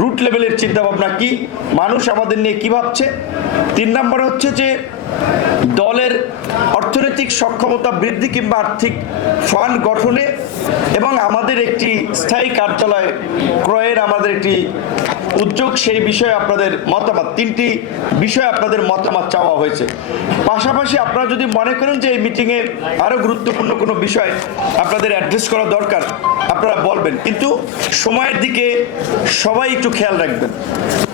Root লেভেলের চিন্তাভাবনা কি, মানুষ আমাদের নিয়ে কী ভাবছে। 3 নম্বর হচ্ছে যে দলের অর্থনৈতিক সক্ষমতা বৃদ্ধি কিংবা আর্থিক ফান্ড গঠনে এবং আমাদের একটি স্থায়ী কার্যালয় ক্রয়ের আমাদের একটি উদ্যোগ, সেই বিষয়ে আপনাদের মতামত। 3টি বিষয়ে আপনাদের মতামত চাওয়া হয়েছে। পাশাপাশি আপনারা যদি মনে করেন যে এই মিটিংয়ে আরও গুরুত্বপূর্ণ কোনো বিষয় আপনাদের অ্যাড্রেস করা দরকার, আপনারা বলবেন, কিন্তু সময়ের দিকে সবাই একটু খেয়াল রাখবেন।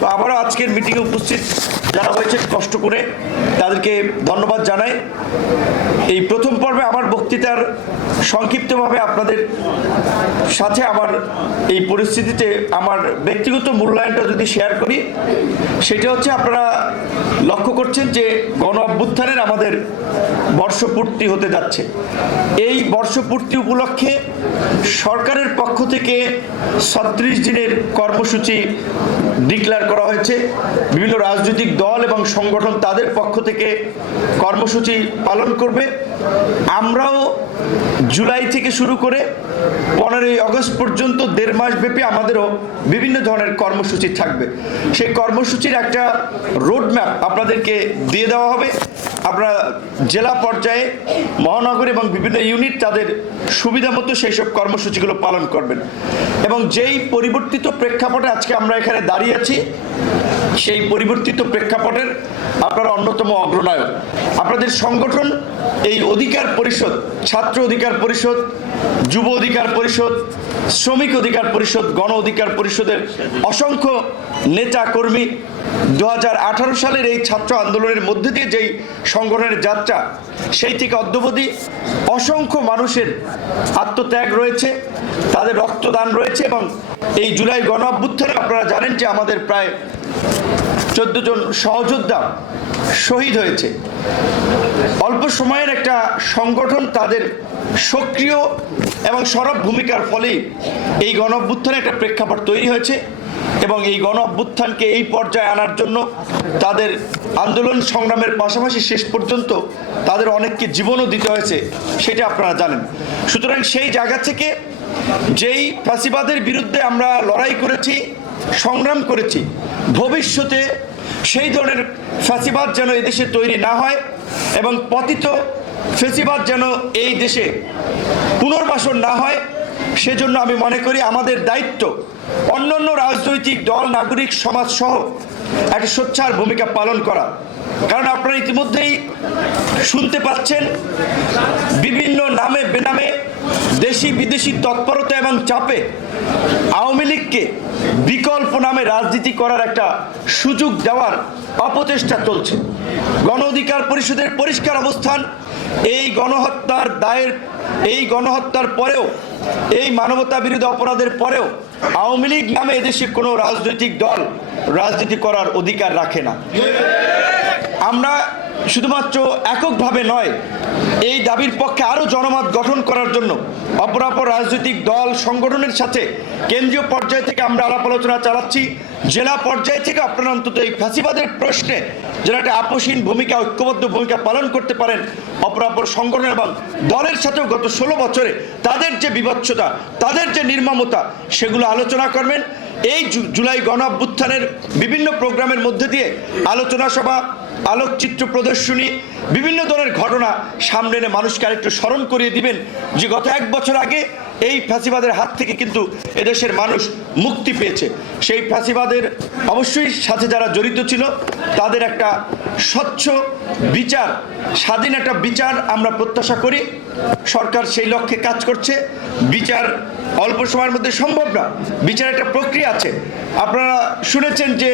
তো আবারও আজকের মিটিংয়ে উপস্থিত যারা হয়েছে কষ্ট করে তাদেরকে ধন্যবাদ জানাই। এই প্রথম পর্বে আমার বক্তৃতার সংক্ষিপ্তভাবে আপনাদের সাথে আমার এই পরিস্থিতিতে আমার ব্যক্তিগত মূল্যায়নটা যদি শেয়ার করি, সেটা হচ্ছে আপনারা লক্ষ্য করছেন যে গণ অভ্যুত্থানের আমাদের বর্ষপূর্তি হতে যাচ্ছে। এই বর্ষপূর্তি উপলক্ষে সরকারের পক্ষ থেকে 36 দিনের কর্মসূচি ডিক্লেয়ার করা হয়েছে। বিভিন্ন রাজনৈতিক দল এবং সংগঠন তাদের পক্ষ থেকে কর্মসূচি পালন করবে। আমরাও জুলাই থেকে শুরু করে 15ই আগস্ট পর্যন্ত 1.5 মাস ব্যাপী আমাদেরও বিভিন্ন ধরনের কর্মসূচি থাকবে। সেই কর্মসূচির একটা রোডম্যাপ আপনাদেরকে দিয়ে দেওয়া হবে। আপনারা জেলা পর্যায়ে, মহানগর এবং বিভিন্ন ইউনিট তাদের সুবিধা মতো সেই সব কর্মসূচিগুলো পালন করবেন। এবং যেই পরিবর্তিত প্রেক্ষাপটে আজকে আমরা এখানে দাঁড়িয়ে আছি, সেই পরিবর্তিত প্রেক্ষাপটের আপনারা অন্যতম অগ্রনায়ক। আপনাদের সংগঠন এই অধিকার পরিষদ, ছাত্র অধিকার পরিষদ, যুব অধিকার পরিষদ, শ্রমিক অধিকার পরিষদ, গণ অধিকার পরিষদের অসংখ্য নেতা কর্মী 2018 সালের এই ছাত্র আন্দোলনের মধ্যে দিয়ে যেই সংগঠনের যাত্রা, সেই থেকে অদ্যাবধি অসংখ্য মানুষের আত্মত্যাগ রয়েছে, তাদের রক্তদান রয়েছে। এবং এই জুলাই গণ অভ্যুত্থানে আপনারা জানেন যে আমাদের প্রায় 14 জন সহযোদ্ধা শহীদ হয়েছে। অল্প সময়ের একটা সংগঠন তাদের সক্রিয় এবং সরব ভূমিকার ফলেই এই গণ অভ্যুত্থানে একটা প্রেক্ষাপট তৈরি হয়েছে। এবং এই গণ অভ্যুত্থানকে এই পর্যায়ে আনার জন্য তাদের আন্দোলন সংগ্রামের পাশাপাশি শেষ পর্যন্ত তাদের অনেককে জীবনও দিতে হয়েছে, সেটা আপনারা জানেন। সুতরাং সেই জায়গা থেকে যেই ফ্যাসিবাদের বিরুদ্ধে আমরা লড়াই করেছি, সংগ্রাম করেছি, ভবিষ্যতে সেই ধরনের ফ্যাসিবাদ যেন এদেশে তৈরি না হয় এবং পতিত ফ্যাসিবাদ যেন এই দেশে পুনর্বাসন না হয়, সেজন্য আমি মনে করি আমাদের দায়িত্ব অন্যান্য রাজনৈতিক দল, নাগরিক সমাজ সহ একটা সোচ্চার ভূমিকা পালন করা। কারণ আপনারা ইতিমধ্যেই শুনতে পাচ্ছেন বিভিন্ন নামে বেনামে দেশি বিদেশি তৎপরতা এবং চাপে আওয়ামী লীগকে বিকল্প নামে রাজনীতি করার একটা সুযোগ দেওয়ার অপচেষ্টা চলছে। গণ অধিকার পরিষদের পরিষ্কার অবস্থান, এই গণহত্যার দায়ের, এই গণহত্যার পরেও, এই মানবতা বিরোধী অপরাধের পরেও আওয়ামী লীগ নামে এদেশে কোনো রাজনৈতিক দল রাজনীতি করার অধিকার রাখে না। আমরা শুধুমাত্র এককভাবে নয়, এই দাবির পক্ষে আরও জনমত গঠন করার জন্য অপরাপর রাজনৈতিক দল সংগঠনের সাথে কেন্দ্রীয় পর্যায় থেকে আমরা আলাপ আলোচনা চালাচ্ছি। জেলা পর্যায় থেকে আপনারা অন্তত এই ফ্যাসিবাদের প্রশ্নে যারা একটা আপোষহীন ভূমিকা, ঐক্যবদ্ধ ভূমিকা পালন করতে পারেন, অপরাপর সংগঠন এবং দলের সাথেও গত 16 বছরে তাদের যে বিভৎসতা, তাদের যে নির্মমতা, সেগুলো আলোচনা করবেন। এই জুলাই গণ অভ্যুত্থানের বিভিন্ন প্রোগ্রামের মধ্যে দিয়ে আলোচনা সভা, আলোকচিত্র প্রদর্শনী, বিভিন্ন ধরনের ঘটনা সামনে এনে মানুষকে আরেকটু স্মরণ করিয়ে দিবেন যে গত 1 বছর আগে এই ফ্যাসিবাদের হাত থেকে কিন্তু এদেশের মানুষ মুক্তি পেয়েছে। সেই ফ্যাসিবাদের অবশ্যই সাথে যারা জড়িত ছিল তাদের একটা স্বচ্ছ বিচার, স্বাধীন একটা বিচার আমরা প্রত্যাশা করি। সরকার সেই লক্ষ্যে কাজ করছে। বিচার অল্প সময়ের মধ্যে সম্ভব না, বিচার একটা প্রক্রিয়া আছে। আপনারা শুনেছেন যে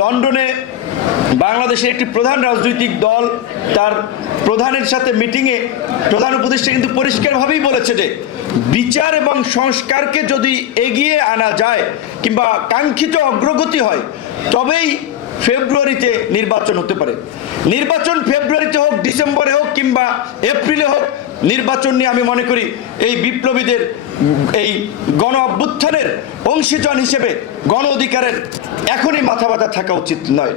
লন্ডনে বাংলাদেশের একটি প্রধান রাজনৈতিক দল তার প্রধানের সাথে মিটিংয়ে প্রধান উপদেষ্টা কিন্তু পরিষ্কারভাবেই বলেছে যে বিচার এবং সংস্কারকে যদি এগিয়ে আনা যায় কিংবা কাঙ্ক্ষিত অগ্রগতি হয়, তবেই ফেব্রুয়ারিতে নির্বাচন হতে পারে। নির্বাচন ফেব্রুয়ারিতে হোক, ডিসেম্বরে হোক কিংবা এপ্রিলে হোক, নির্বাচন নিয়ে আমি মনে করি এই বিপ্লবীদের এই গণ অভ্যুত্থানের অংশীজন হিসেবে গণ অধিকারের এখনই মাথা ব্যথা থাকা উচিত নয়।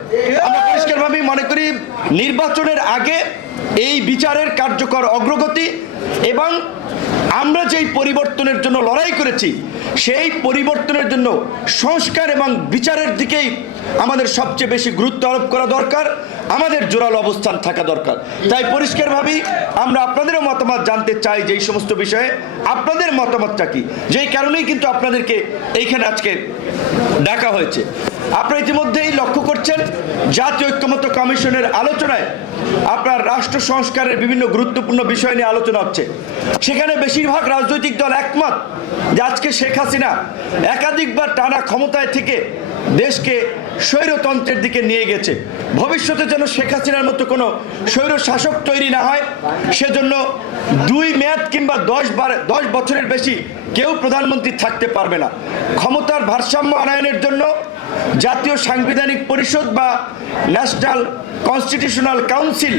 আমরা পরিষ্কারভাবেই মনে করি নির্বাচনের আগে এই বিচারের কার্যকর অগ্রগতি এবং আমরা যেই পরিবর্তনের জন্য লড়াই করেছি সেই পরিবর্তনের জন্য সংস্কার এবং বিচারের দিকেই আমাদের সবচেয়ে বেশি গুরুত্ব আরোপ করা দরকার, আমাদের জোরালো অবস্থান থাকা দরকার। তাই পরিষ্কারভাবেই আমরা আপনাদেরও মতামত জানতে চাই যে এই সমস্ত বিষয়ে আপনাদের মতামতটা কি, যেই কারণেই কিন্তু আপনাদেরকে এইখানে আজকে ডাকা হয়েছে। আপনারা ইতিমধ্যেই লক্ষ্য করছেন জাতীয় ঐক্যমত্য কমিশনের আলোচনায় আপনার রাষ্ট্র সংস্কারের বিভিন্ন গুরুত্বপূর্ণ বিষয় নিয়ে আলোচনা হচ্ছে। সেখানে বেশিরভাগ রাজনৈতিক দল একমত যে আজকে শেখ হাসিনা একাধিকবার টানা ক্ষমতায় থেকে দেশকে স্বৈরতন্ত্রের দিকে নিয়ে গেছে। ভবিষ্যতে যেন শেখ হাসিনার মতো কোনো স্বৈর শাসক তৈরি না হয়, সেজন্য 2 মেয়াদ কিংবা 10 বছরের বেশি কেউ প্রধানমন্ত্রী থাকতে পারবে না। ক্ষমতার ভারসাম্য আনয়নের জন্য জাতীয় সাংবিধানিক পরিষদ বা ন্যাশনাল কনস্টিটিউশনাল কাউন্সিল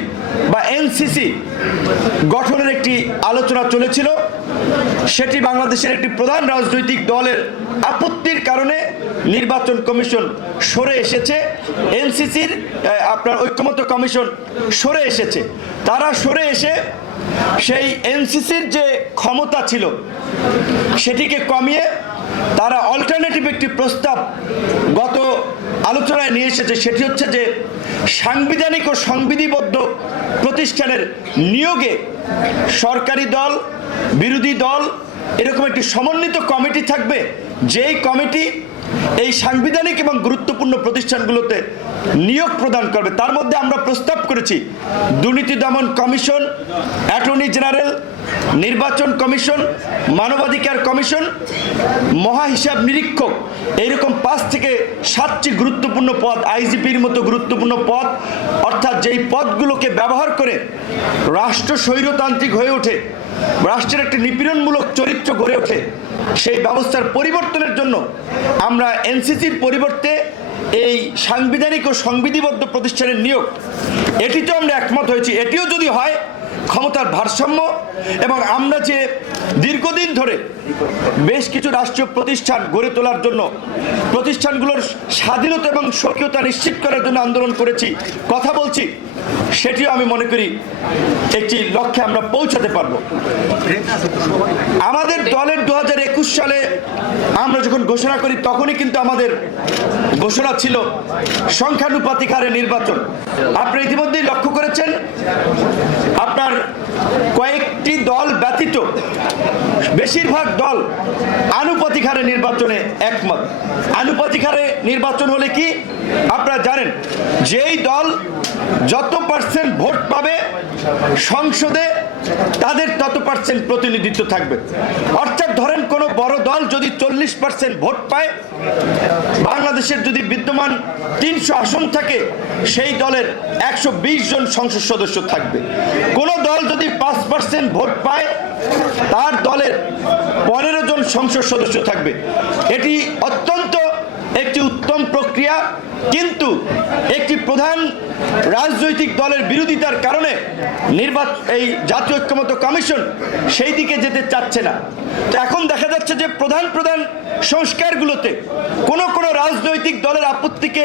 বা এনসিসি গঠনের একটি আলোচনা চলেছিল। সেটি বাংলাদেশের একটি প্রধান রাজনৈতিক দলের আপত্তির কারণে নির্বাচন কমিশন সরে এসেছে। এনসিসির আপনার ঐক্যমত্য কমিশন সরে এসেছে। তারা সরে এসে সেই এনসিসির যে ক্ষমতা ছিল সেটিকে কমিয়ে তারা অল্টারনেটিভ একটি প্রস্তাব গত আলোচনায় নিয়ে এসেছে। সেটি হচ্ছে যে সাংবিধানিক ও সংবিধিবদ্ধ প্রতিষ্ঠানের নিয়োগে সরকারি দল, বিরোধী দল এরকম একটি সমন্বিত কমিটি থাকবে, যেই কমিটি এই সাংবিধানিক এবং গুরুত্বপূর্ণ প্রতিষ্ঠানগুলোতে নিয়োগ প্রদান করবে। তার মধ্যে আমরা প্রস্তাব করেছি দুর্নীতি দমন কমিশন, অ্যাটর্নি জেনারেল, নির্বাচন কমিশন, মানবাধিকার কমিশন, মহা হিসাব নিরীক্ষক, এইরকম 5 থেকে 7টি গুরুত্বপূর্ণ পদ, আইজিপির মতো গুরুত্বপূর্ণ পদ, অর্থাৎ যেই পদগুলোকে ব্যবহার করে রাষ্ট্র স্বৈরতান্ত্রিক হয়ে ওঠে, রাষ্ট্রের একটি নিপীড়নমূলক চরিত্র গড়ে ওঠে, সেই ব্যবস্থার পরিবর্তনের জন্য আমরা এনসিসির পরিবর্তে এই সাংবিধানিক ও সংবিধিবদ্ধ প্রতিষ্ঠানের নিয়োগ, এটিতেও আমরা একমত হয়েছি। এটিও যদি হয় ক্ষমতার ভারসাম্য এবং আমরা যে দীর্ঘদিন ধরে বেশ কিছু রাষ্ট্রীয় প্রতিষ্ঠান গড়ে তোলার জন্য, প্রতিষ্ঠানগুলোর স্বাধীনতা এবং স্বকীয়তা নিশ্চিত করার জন্য আন্দোলন করেছি, কথা বলছি, সেটিও আমি মনে করি একটি লক্ষ্যে আমরা পৌঁছাতে পারবো। আমাদের দলের 2021 সালে আমরা যখন ঘোষণা করি তখনই কিন্তু আমাদের ঘোষণা ছিল সংখ্যানুপাতিক হারে নির্বাচন। আপনি ইতিমধ্যেই লক্ষ্য করেছেন আপনার কয়েকটি দল ব্যতীত বেশিরভাগ দল আনুপাতিক হারে নির্বাচনে একমত। আনুপাতিক হারে নির্বাচন হলে কি আপনারা জানেন, যেই দল যত পার্সেন্ট ভোট পাবে সংসদে তাদের তত পার্সেন্ট প্রতিনিধিত্ব থাকবে। অর্থাৎ ধরেন কোনো বড় দল যদি 40% ভোট পায়, বাংলাদেশের যদি বিদ্যমান 300 আসন থাকে, সেই দলের 120 জন সংসদ সদস্য থাকবে। কোন দল যদি 5% ভোট পায়, তার দলের 15 জন সংসদ সদস্য থাকবে। এটি অত্যন্ত একটি উত্তম প্রক্রিয়া, কিন্তু একটি প্রধান রাজনৈতিক দলের বিরোধিতার কারণে এই জাতীয় ঐক্যমত্য কমিশন সেই দিকে যেতে চাচ্ছে না। তো এখন দেখা যাচ্ছে যে প্রধান সংস্কারগুলোতে কোন রাজনৈতিক দলের আপত্তিকে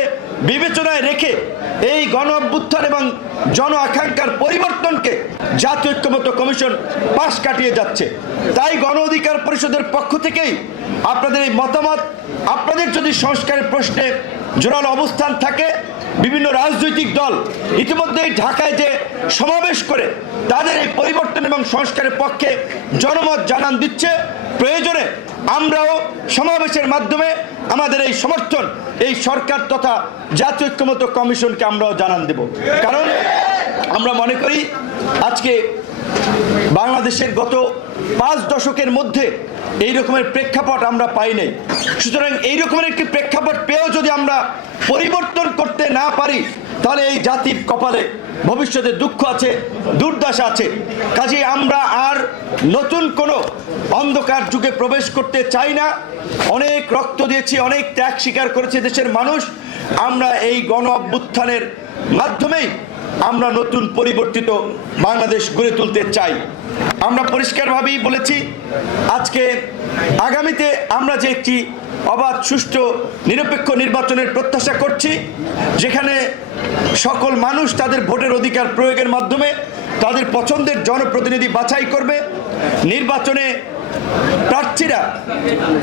বিবেচনায় রেখে এই গণ অভ্যুত্থান এবং জন আকাঙ্ক্ষার পরিবর্তনকে জাতীয় ঐক্যমত্য কমিশন পাশ কাটিয়ে যাচ্ছে। তাই গণ অধিকার পরিষদের পক্ষ থেকেই আপনাদের এই মতামত, আপনাদের যদি সংস্কারের প্রশ্নে জোরালো অবস্থান থাকে, বিভিন্ন রাজনৈতিক দল ইতিমধ্যেই ঢাকায় যে সমাবেশ করে তাদের এই পরিবর্তন এবং সংস্কারের পক্ষে জনমত জানান দিচ্ছে, প্রয়োজনে আমরাও সমাবেশের মাধ্যমে আমাদের এই সমর্থন এই সরকার তথা জাতীয় ঐক্যমত্য কমিশনকে আমরাও জানান দেব। কারণ আমরা মনে করি আজকে বাংলাদেশের গত 5 দশকের মধ্যে এই রকমের প্রেক্ষাপট আমরা পাই নাই। সুতরাং এই রকমের একটি প্রেক্ষাপট পেয়েও যদি আমরা পরিবর্তন করতে না পারি, তাহলে এই জাতির কপালে ভবিষ্যতে দুঃখ আছে, দুর্দশা আছে। কাজেই আমরা আর নতুন কোনো অন্ধকার যুগে প্রবেশ করতে চাই না। অনেক রক্ত দিয়েছি, অনেক ত্যাগ স্বীকার করেছে দেশের মানুষ। আমরা এই গণ অভ্যুত্থানের মাধ্যমেই আমরা নতুন পরিবর্তিত বাংলাদেশ গড়ে তুলতে চাই। আমরা পরিষ্কারভাবেই বলেছি, আজকে আগামীতে আমরা যে একটি অবাধ, সুষ্ঠু, নিরপেক্ষ নির্বাচনের প্রত্যাশা করছি, যেখানে সকল মানুষ তাদের ভোটের অধিকার প্রয়োগের মাধ্যমে তাদের পছন্দের জনপ্রতিনিধি বাছাই করবে, নির্বাচনে প্রার্থীরা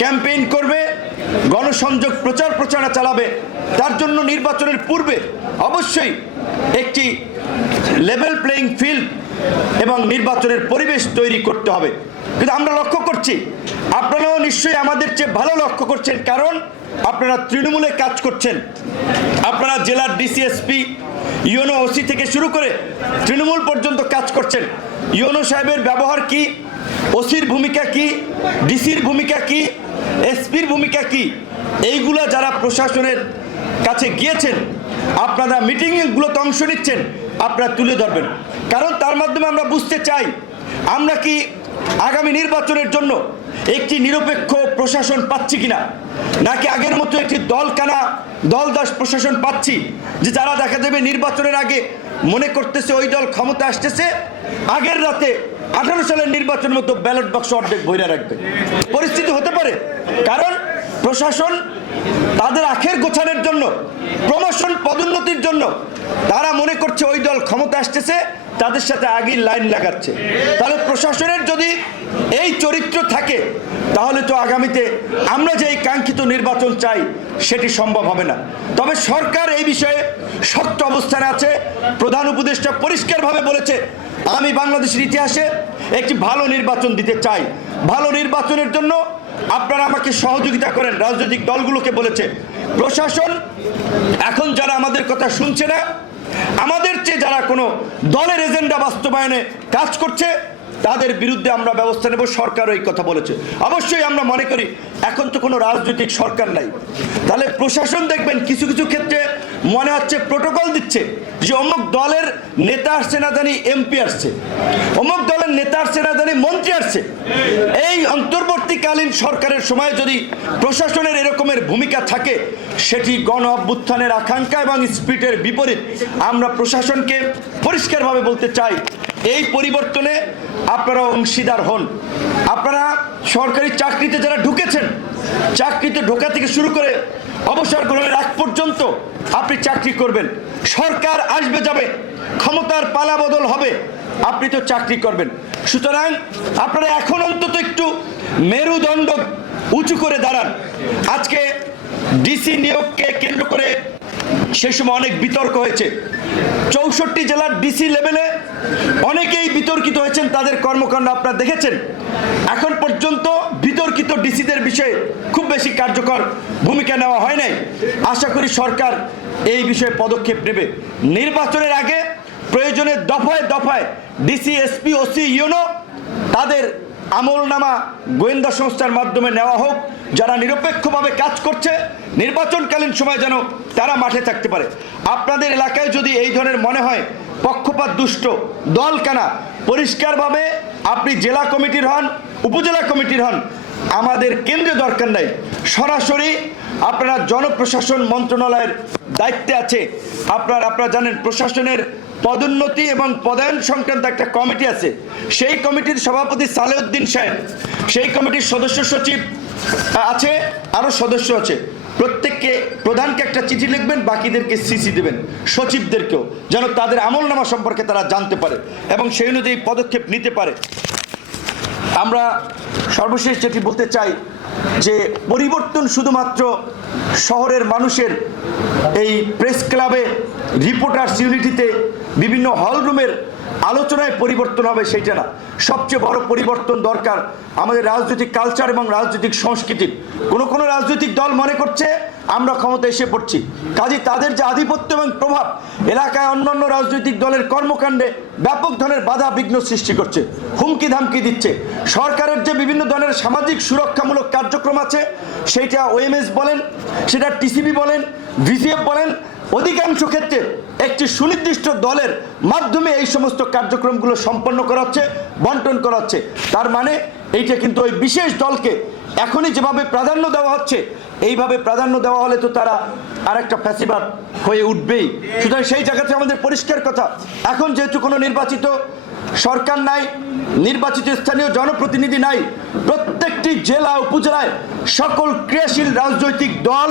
ক্যাম্পেইন করবে, গণসংযোগ প্রচারণা চালাবে। তার জন্য নির্বাচনের পূর্বে অবশ্যই একটি লেভেল প্লেইং ফিল্ড এবং নির্বাচনের পরিবেশ তৈরি করতে হবে। কিন্তু আমরা লক্ষ্য করছি, আপনারাও নিশ্চয়ই আমাদের চেয়ে ভালো লক্ষ্য করছেন, কারণ আপনারা তৃণমূলে কাজ করছেন। আপনারা জেলার ডিসিএসপি, ইউনো ওসি থেকে শুরু করে তৃণমূল পর্যন্ত কাজ করছেন। ইউনো সাহেবের ব্যবহার কি, ওসির ভূমিকা কি, ডিসির ভূমিকা কি, এসপির ভূমিকা কি, এইগুলা যারা প্রশাসনের কাছে গিয়েছেন, আপনারা মিটিংগুলোতে অংশ নিচ্ছেন, আপনারা তুলে ধরবেন। কারণ তার মাধ্যমে আমরা বুঝতে চাই আমরা কি আগামী নির্বাচনের জন্য একটি নিরপেক্ষ প্রশাসন পাচ্ছি কিনা, নাকি আগের মতো একটি দলদাস প্রশাসন পাচ্ছি, যে যারা দেখা যাবে নির্বাচনের আগে মনে করতেছে ওই দল ক্ষমতা আসতেছে, আগের রাতে 18 সালের নির্বাচনের মতো ব্যালট বাক্স অর্ধেক ভরে রাখবে। পরিস্থিতি হতে পারে, কারণ প্রশাসন তাদের আখের গোছানোর জন্য, প্রমোশন পদোন্নতির জন্য তারা মনে করছে ওই দল ক্ষমতা আসতেছে, তাদের সাথে আগেই লাইন লাগাচ্ছে। তাহলে প্রশাসনের যদি এই চরিত্র থাকে, তাহলে তো আগামীতে আমরা যে এই কাঙ্ক্ষিত নির্বাচন চাই সেটি সম্ভব হবে না। তবে সরকার এই বিষয়ে শক্ত অবস্থানে আছে। প্রধান উপদেষ্টা পরিষ্কারভাবে বলেছে, আমি বাংলাদেশের ইতিহাসে একটি ভালো নির্বাচন দিতে চাই। ভালো নির্বাচনের জন্য আপনারা আমাকে সহযোগিতা করেন। রাজনৈতিক দলগুলোকে বলেছে, প্রশাসন এখন যারা আমাদের কথা শুনছে না, আমাদের চেয়ে যারা কোনো দলের এজেন্ডা বাস্তবায়নে কাজ করছে, তাদের বিরুদ্ধে আমরা ব্যবস্থা নেব। সরকারও এই কথা বলেছে। অবশ্যই আমরা মনে করি এখন তো কোনো রাজনৈতিক সরকার নাই, তাহলে প্রশাসন দেখবেন কিছু কিছু ক্ষেত্রে মনে হচ্ছে প্রোটোকল দিচ্ছে, যে অমুক দলের নেতা আসছে না জানি এমপি আসছে, অমুক দলের নেতা আসছে না জানি মন্ত্রী আসছে। এই অন্তর্বর্তীকালীন সরকারের সময় যদি প্রশাসনের এরকমের ভূমিকা থাকে, সেটি গণ অভ্যুত্থানের আকাঙ্ক্ষা এবং স্পিরিটের বিপরীত। আমরা প্রশাসনকে পরিষ্কারভাবে বলতে চাই, এই পরিবর্তনে আপনারা অংশীদার হন। আপনারা সরকারি চাকরিতে যারা ঢুকেছেন, চাকরিতে ঢোকা থেকে শুরু করে অবসর গ্রহণের আগ পর্যন্ত আপনি চাকরি করবেন। সরকার আসবে যাবে, ক্ষমতার পালা বদল হবে, আপনি তো চাকরি করবেন। সুতরাং আপনারা এখন অন্তত একটু মেরুদণ্ড উঁচু করে দাঁড়ান। আজকে ডিসি নিয়োগকে কেন্দ্র করে সে সময় অনেক বিতর্ক হয়েছে। 64 জেলার ডিসি লেভেলে অনেকেই বিতর্কিত হয়েছেন, তাদের কর্মকাণ্ড আপনারা দেখেছেন। এখন পর্যন্ত বিতর্কিত ডিসিদের বিষয়ে খুব বেশি কার্যকর ভূমিকা নেওয়া হয় নাই। আশা করি সরকার এই বিষয়ে পদক্ষেপ নেবে। নির্বাচনের আগে প্রয়োজনে দফায় দফায় ডিসি, এসপি, ওসি, ইউনো তাদের আমলনামা গোয়েন্দা সংস্থার মাধ্যমে নেওয়া হোক, যারা নিরপেক্ষভাবে কাজ করছে, নির্বাচনকালীন সময় যেন তারা মাঠে থাকতে পারে। আপনাদের এলাকায় যদি এই ধরনের মনে হয় পক্ষপাত দুষ্ট, দলকানা, পরিষ্কারভাবে আপনি জেলা কমিটির হন, উপজেলা কমিটির হন, আমাদের কেন্দ্রে দরকার নাই, সরাসরি আপনারা জনপ্রশাসন মন্ত্রণালয়ের দায়িত্বে আছে। আপনারা জানেন প্রশাসনের পদোন্নতি এবং পদায়ন সংক্রান্ত একটা কমিটি আছে। সেই কমিটির সভাপতি সালেউদ্দিন সাহেব, সেই কমিটির সদস্য সচিব আছে, আরও সদস্য আছে। প্রত্যেককে প্রধানকে একটা চিঠি লিখবেন, বাকিদেরকে সিসি দেবেন, সচিবদেরকেও, যেন তাদের আমলনামা সম্পর্কে তারা জানতে পারে এবং সেই অনুযায়ী পদক্ষেপ নিতে পারে। আমরা সর্বশেষ যেটি বলতে চাই, যে পরিবর্তন শুধুমাত্র শহরের মানুষের এই প্রেস ক্লাবে, রিপোর্টার্স ইউনিটিতে, বিভিন্ন হলরুমের আলোচনায় পরিবর্তন হবে সেইটা না। সবচেয়ে বড় পরিবর্তন দরকার আমাদের রাজনৈতিক কালচার এবং রাজনৈতিক সংস্কৃতির। কোনো রাজনৈতিক দল মনে করছে আমরা ক্ষমতা এসে পড়ছি, কাজেই তাদের যে আধিপত্য এবং প্রভাব এলাকায় অন্যান্য রাজনৈতিক দলের কর্মকাণ্ডে ব্যাপক ধরনের বাধা বিঘ্ন সৃষ্টি করছে, হুমকি ধামকি দিচ্ছে। সরকারের যে বিভিন্ন ধরনের সামাজিক সুরক্ষামূলক কার্যক্রম আছে, সেইটা ওএমএস বলেন, সেটা টিসিবি বলেন, ভিসিএফ বলেন, অধিকাংশ ক্ষেত্রে একটি সুনির্দিষ্ট দলের মাধ্যমে এই সমস্ত কার্যক্রমগুলো সম্পন্ন করা হচ্ছে, বন্টন করা হচ্ছে। তার মানে এইটা কিন্তু ওই বিশেষ দলকে এখনই যেভাবে প্রাধান্য দেওয়া হচ্ছে, এইভাবে প্রাধান্য দেওয়া হলে তো তারা আরেকটা ফ্যাসিবাদ হয়ে উঠবেই। সুতরাং সেই জায়গাতে আমাদের পরিষ্কার কথা, এখন যেহেতু কোনো নির্বাচিত সরকার নাই, নির্বাচিত স্থানীয় জনপ্রতিনিধি নাই, প্রত্যেক প্রত্যেকটি জেলা উপজেলায় সকল ক্রিয়াশীল রাজনৈতিক দল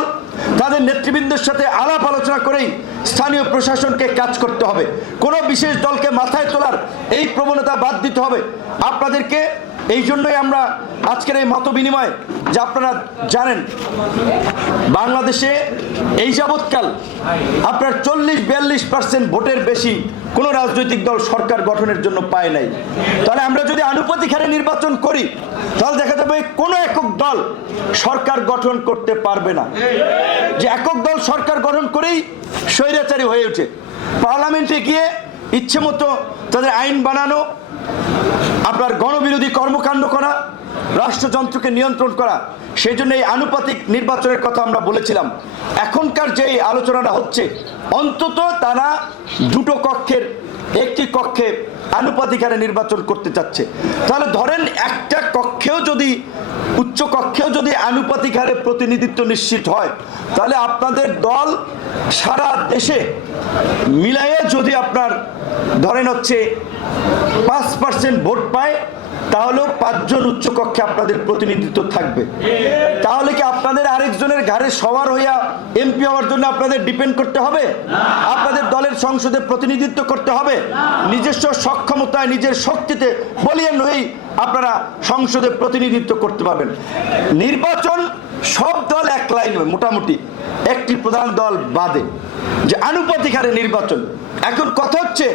তাদের নেতৃবৃন্দের সাথে আলাপ আলোচনা করেই স্থানীয় প্রশাসনকে কাজ করতে হবে। কোনো বিশেষ দলকে মাথায় তোলার এই প্রবণতা বাদ দিতে হবে। আপনাদেরকে এই জন্যই আমরা আজকের এই মত বিনিময়, যে আপনারা জানেন বাংলাদেশে এই যাবৎকাল আপনার 40-42% ভোটের বেশি কোনো রাজনৈতিক দল সরকার গঠনের জন্য পায় নাই। তাহলে আমরা যদি আনুপাতিক হারে নির্বাচন করি তাহলে দেখা যাবে কোনো একক দল সরকার গঠন করতে পারবে না। যে একক দল সরকার গঠন করেই স্বৈরাচারী হয়ে ওঠে, পার্লামেন্টে গিয়ে ইচ্ছে মতো তাদের আইন বানানো, আপনার গণবিরোধী কর্মকাণ্ড করা, রাষ্ট্রযন্ত্রকে নিয়ন্ত্রণ করা। সেই জন্য এই আনুপাতিক নির্বাচনের কথা আমরা বলেছিলাম। এখনকার যে আলোচনাটা হচ্ছে, অন্তত তারা দুটো কক্ষের একটি কক্ষে আনুপাতিক হারে নির্বাচন করতে চাচ্ছে। তাহলে ধরেন একটা কক্ষেও যদি, উচ্চ কক্ষেও যদি আনুপাতিক হারে প্রতিনিধিত্ব নিশ্চিত হয়, তাহলে আপনাদের দল সারা দেশে মিলাইয়ে যদি আপনার ধরেন হচ্ছে 5% ভোট পায়, তাহলেও 5 জন উচ্চকক্ষে আপনাদের প্রতিনিধিত্ব থাকবে। তাহলে কি আপনাদের আরেকজনের ঘাড়ে সওয়ার হইয়া এমপি হওয়ার জন্য আপনাদের ডিপেন্ড করতে হবে? আপনাদের দলের সংসদে প্রতিনিধিত্ব করতে হবে? নিজস্ব সক্ষমতায়, নিজের শক্তিতে বলিয়ান হয়েই আপনারা সংসদে প্রতিনিধিত্ব করতে পারবেন। নির্বাচন সব দল এক লাইনে, মোটামুটি একটি প্রধান দল বাদে, যে আনুপাতিক হারে নির্বাচন। এখন কথা হচ্ছে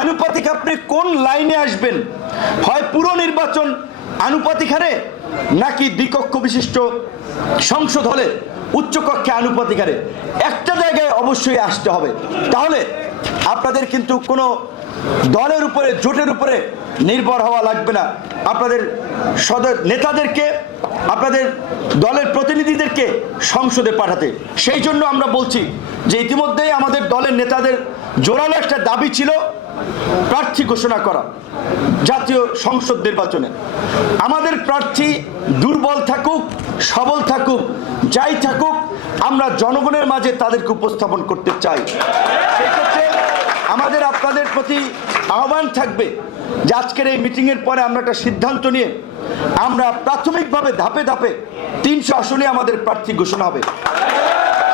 আনুপাতিক আপনি কোন লাইনে আসবেন, হয় পুরো নির্বাচন আনুপাতিক হারে, নাকি দ্বিকক্ষ বিশিষ্ট সংসদ হলে উচ্চকক্ষে আনুপাতিক হারে। একটা জায়গায় অবশ্যই আসতে হবে। তাহলে আপনাদের কিন্তু কোনো দলের উপরে, জোটের উপরে নির্ভর হওয়া লাগবে না। আপনাদের নেতাদেরকে, আপনাদের দলের প্রতিনিধিদেরকে সংসদে পাঠাতে। সেই জন্য আমরা বলছি যে ইতিমধ্যেই আমাদের দলের নেতাদের জোরালো একটা দাবি ছিল প্রার্থী ঘোষণা করা জাতীয় সংসদ নির্বাচনে। আমাদের প্রার্থী দুর্বল থাকুক, সবল থাকুক, যাই থাকুক, আমরা জনগণের মাঝে তাদেরকে উপস্থাপন করতে চাই। সেক্ষেত্রে আমাদের আপনাদের প্রতি আহ্বান থাকবে যে আজকের এই মিটিংয়ের পরে আমরা একটা সিদ্ধান্ত নিয়ে আমরা প্রাথমিকভাবে ধাপে ধাপে 300 আসনে আমাদের প্রার্থী ঘোষণা হবে।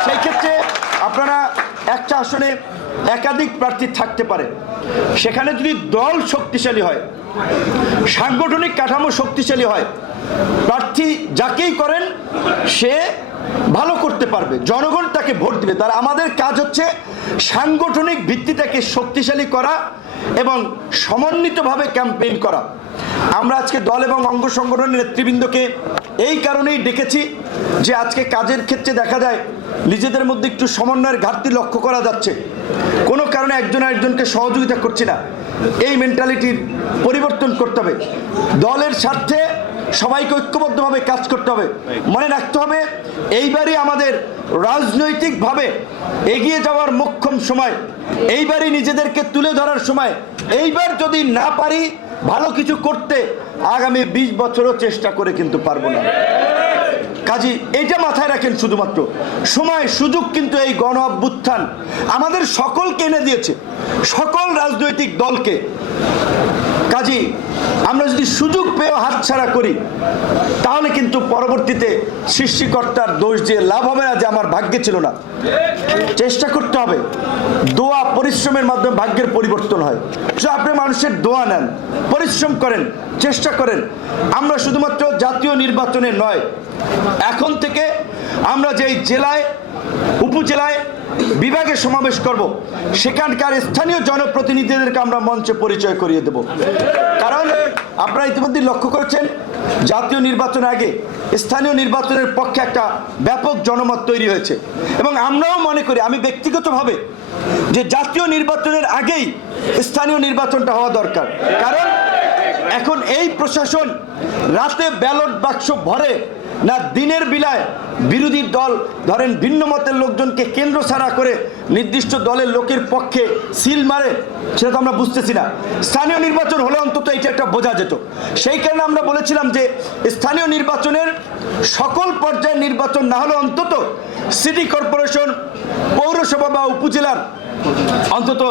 সেই ক্ষেত্রে আপনারা একটা আসনে একাধিক প্রার্থী থাকতে পারে। সেখানে যদি দল শক্তিশালী হয়, সাংগঠনিক কাঠামো শক্তিশালী হয়, প্রার্থী যাকেই করেন সে ভালো করতে পারবে, জনগণ তাকে ভোট দিবে। তার আমাদের কাজ হচ্ছে সাংগঠনিক ভিত্তিটাকে শক্তিশালী করা এবং সমন্বিতভাবে ক্যাম্পেইন করা। আমরা আজকে দল এবং অঙ্গ সংগঠনের নেতৃবৃন্দকে এই কারণেই ডেকেছি যে আজকে কাজের ক্ষেত্রে দেখা যায় নিজেদের মধ্যে একটু সমন্বয়ের ঘাটতি লক্ষ্য করা যাচ্ছে। কোনো কারণে একজন আরেকজনকে সহযোগিতা করছি না। এই মেন্টালিটির পরিবর্তন করতে হবে। দলের স্বার্থে সবাইকে ঐক্যবদ্ধভাবে কাজ করতে হবে। মনে রাখতে হবে এইবারই আমাদের রাজনৈতিকভাবে এগিয়ে যাওয়ার মোক্ষম সময়, এইবারই নিজেদেরকে তুলে ধরার সময়। এইবার যদি না পারি ভালো কিছু করতে, আগামী 20 বছরও চেষ্টা করে কিন্তু পারবো না। কাজী এটা মাথায় রাখেন, শুধুমাত্র সময় সুযোগ কিন্তু এই গণ অভ্যুত্থান আমাদের সকলকে এনে দিয়েছে, সকল রাজনৈতিক দলকে। কাজী আমরা যদি সুযোগ পেয়ে হাতছাড়া করি তাহলে কিন্তু পরবর্তীতে সৃষ্টিকর্তার দোষ দিয়ে লাভ হবে না যে আমার ভাগ্যে ছিল না। চেষ্টা করতে হবে। দোয়া, পরিশ্রমের মাধ্যমে ভাগ্যের পরিবর্তন হয়। আপনি মানুষের দোয়া নেন, পরিশ্রম করেন, চেষ্টা করেন। আমরা শুধুমাত্র জাতীয় নির্বাচনে নয়, এখন থেকে আমরা যেই জেলায়, উপজেলায়, বিভাগে সমাবেশ করব, সেখানকার স্থানীয় জনপ্রতিনিধিদেরকে আমরা মঞ্চে পরিচয় করিয়ে দেব। কারণ আপনারা ইতিমধ্যে লক্ষ্য করেছেন জাতীয় নির্বাচন আগে স্থানীয় নির্বাচনের পক্ষে একটা ব্যাপক জনমত তৈরি হয়েছে এবং আমরাও মনে করি, আমি ব্যক্তিগতভাবে, যে জাতীয় নির্বাচনের আগেই স্থানীয় নির্বাচনটা হওয়া দরকার। কারণ এখন এই প্রশাসন রাতে ব্যালট বাক্স ভরে না দিনের বেলায় বিরোধী দল ধরেন ভিন্ন মতের লোকজনকে কেন্দ্র ছাড়া করে নির্দিষ্ট দলের লোকের পক্ষে সিল মারে, সেটা তো আমরা বুঝতেছি না। স্থানীয় নির্বাচন হলে অন্তত এটা একটা বোঝা যেত। সেই কারণে আমরা বলেছিলাম যে স্থানীয় নির্বাচনের সকল পর্যায়ের নির্বাচন না হলে অন্তত সিটি কর্পোরেশন, পৌরসভা বা উপজেলার অন্তত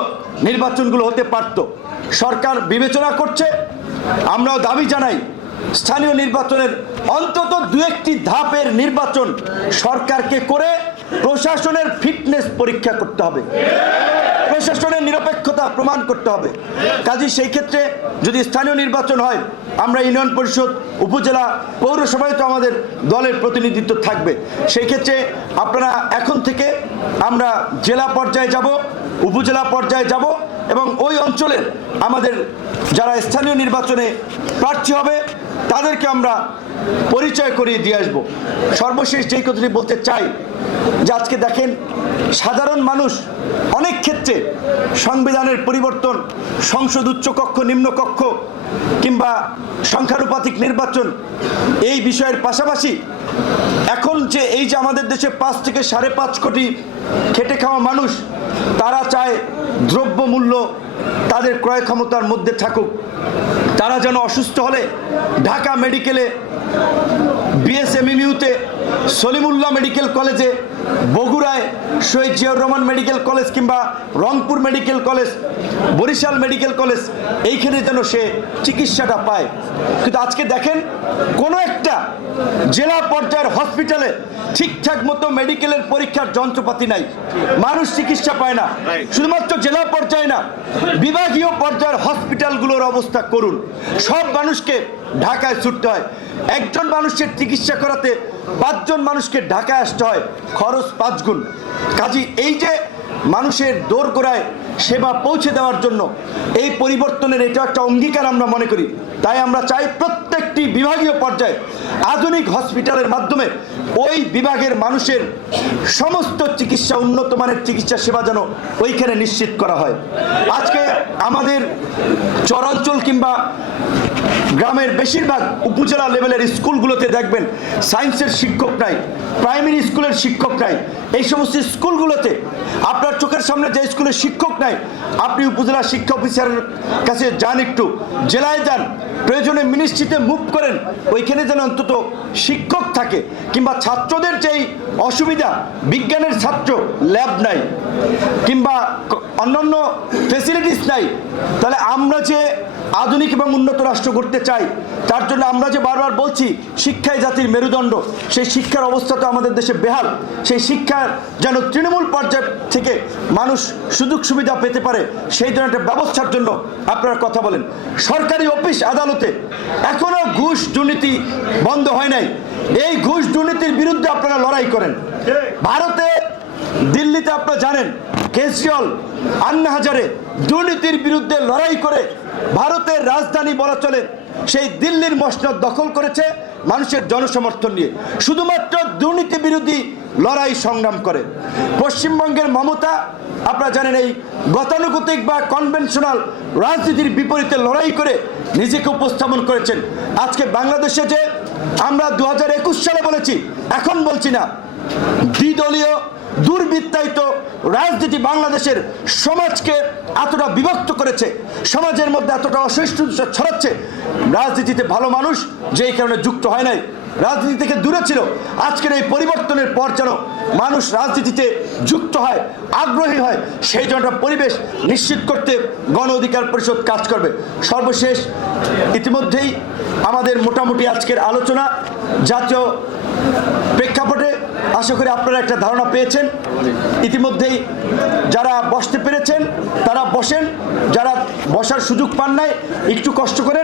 নির্বাচনগুলো হতে পারত। সরকার বিবেচনা করছে, আমরাও দাবি জানাই স্থানীয় নির্বাচনের অন্তত দু একটি ধাপের নির্বাচন সরকারকে করে প্রশাসনের ফিটনেস পরীক্ষা করতে হবে, প্রশাসনের নিরপেক্ষতা প্রমাণ করতে হবে। কাজেই সেই ক্ষেত্রে যদি স্থানীয় নির্বাচন হয়, আমরা ইউনিয়ন পরিষদ, উপজেলা, পৌরসভায় তো আমাদের দলের প্রতিনিধিত্ব থাকবে। সেই ক্ষেত্রে আপনারা এখন থেকে আমরা জেলা পর্যায়ে যাব, উপজেলা পর্যায়ে যাব এবং ওই অঞ্চলের আমাদের যারা স্থানীয় নির্বাচনে প্রার্থী হবে তাদেরকে আমরা পরিচয় করিয়ে দিয়ে আসবো। সর্বশেষ যেই কথাটি বলতে চাই যে আজকে দেখেন সাধারণ মানুষ অনেক ক্ষেত্রে সংবিধানের পরিবর্তন, সংসদ উচ্চকক্ষ নিম্নকক্ষ কিংবা সংখ্যানুপাতিক নির্বাচন এই বিষয়ের পাশাপাশি এখন যে এই যে আমাদের দেশে 5 থেকে 5.5 কোটি খেটে খাওয়া মানুষ, তারা চায় দ্রব্যমূল্য তাদের ক্রয় ক্ষমতার মধ্যে থাকুক। তারা যেন অসুস্থ হলে ঢাকা মেডিকেলে, বিএসএমইউতে, সলিমুল্লাহ মেডিকেল কলেজে, বগুড়ায় শহীদ জিয়াউর রহমান মেডিকেল কলেজ কিংবা Rangpur medical college, Barishal medical college, এইখানে যেন সে চিকিৎসাটা পায়। কিন্তু আজকে দেখেন কোনো একটা জেলা পর্যায়ের হসপিটালে ঠিকঠাক মতো মেডিকেলের পরীক্ষার যন্ত্রপাতি নাই, মানুষ চিকিৎসা পায় না। শুধুমাত্র জেলা পর্যায়ে না, বিভাগীয় পর্যায়ের হসপিটালগুলোর অবস্থা করুন। সব মানুষকে ঢাকায় ছুটতে হয়, একজন মানুষের চিকিৎসা করাতে 5 জন মানুষকে ঢাকায় আসতে হয়, খরচ 5 গুণ। কাজী এই যে মানুষের দোরগোড়ায় সেবা পৌঁছে দেওয়ার জন্য এই পরিবর্তনের এটা একটা অঙ্গীকার আমরা মনে করি। তাই আমরা চাই প্রত্যেকটি বিভাগীয় পর্যায়ে আধুনিক হসপিটালের মাধ্যমে ওই বিভাগের মানুষের সমস্ত চিকিৎসা, উন্নত মানের চিকিৎসা সেবা যেন ওইখানে নিশ্চিত করা হয়। আজকে আমাদের চরাঞ্চল কিংবা গ্রামের বেশিরভাগ উপজেলা লেভেলের স্কুলগুলোতে দেখবেন সায়েন্সের শিক্ষক নাই, প্রাইমারি স্কুলের শিক্ষক নাই। এই সমস্ত স্কুলগুলোতে আপনার চোখের সামনে যে স্কুলের শিক্ষক নাই, আপনি উপজেলা শিক্ষা অফিসারের কাছে যান, একটু জেলায় যান, প্রয়োজনে মিনিস্ট্রিতে মুভ করেন, ওইখানে যেন অন্তত শিক্ষক থাকে। কিংবা ছাত্রদের যেই অসুবিধা, বিজ্ঞানের ছাত্র ল্যাব নাই কিংবা অন্যান্য ফেসিলিটিস নাই, তাহলে আমরা যে আধুনিক এবং উন্নত রাষ্ট্র করতে চাই, তার জন্য আমরা যে বারবার বলছি শিক্ষাই জাতির মেরুদণ্ড, সেই শিক্ষার অবস্থা তো আমাদের দেশে বেহাল। সেই শিক্ষার যেন তৃণমূল পর্যায় থেকে মানুষ সুযোগ সুবিধা পেতে পারে, সেই ধরনের একটা ব্যবস্থার জন্য আপনারা কথা বলেন। সরকারি অফিস আদালতে এখনো ঘুষ দুর্নীতি বন্ধ হয় নাই, এই ঘুষ দুর্নীতির বিরুদ্ধে আপনারা লড়াই করেন। ভারতে, দিল্লিতে আপনারা জানেন কেজরিওয়াল, আন্না হাজারে দুর্নীতির বিরুদ্ধে লড়াই করে ভারতের রাজধানী বলা চলে সেই দিল্লির মসনদ দখল করেছে মানুষের জনসমর্থন নিয়ে, শুধুমাত্র দুর্নীতি বিরোধী লড়াই সংগ্রাম করে। পশ্চিমবঙ্গের মমতা আপনারা জানেন এই গতানুগতিক বা কনভেনশনাল রাজনীতির বিপরীতে লড়াই করে নিজেকে উপস্থাপন করেছেন। আজকে বাংলাদেশে যে আমরা 2021 সালে বলেছি, এখন বলছি না, দ্বিদলীয় দুর্বৃত্তায়িত রাজনীতি বাংলাদেশের সমাজকে এতটা বিভক্ত করেছে, সমাজের মধ্যে এতটা অসহিষ্ণুতা ছড়াচ্ছে। রাজনীতিতে ভালো মানুষ যেই কারণে যুক্ত হয় নাই, রাজনীতি থেকে দূরে ছিল, আজকের এই পরিবর্তনের পর যেন মানুষ রাজনীতিতে যুক্ত হয়, আগ্রহী হয়, সেই জন্য পরিবেশ নিশ্চিত করতে গণ অধিকার পরিষদ কাজ করবে। সর্বশেষ, ইতিমধ্যেই আমাদের মোটামুটি আজকের আলোচনা জাতীয় প্রেক্ষাপটে আশা করি আপনারা একটা ধারণা পেয়েছেন। ইতিমধ্যেই যারা বসতে পেরেছেন তারা বসেন, যারা বসার সুযোগ পান নাই একটু কষ্ট করে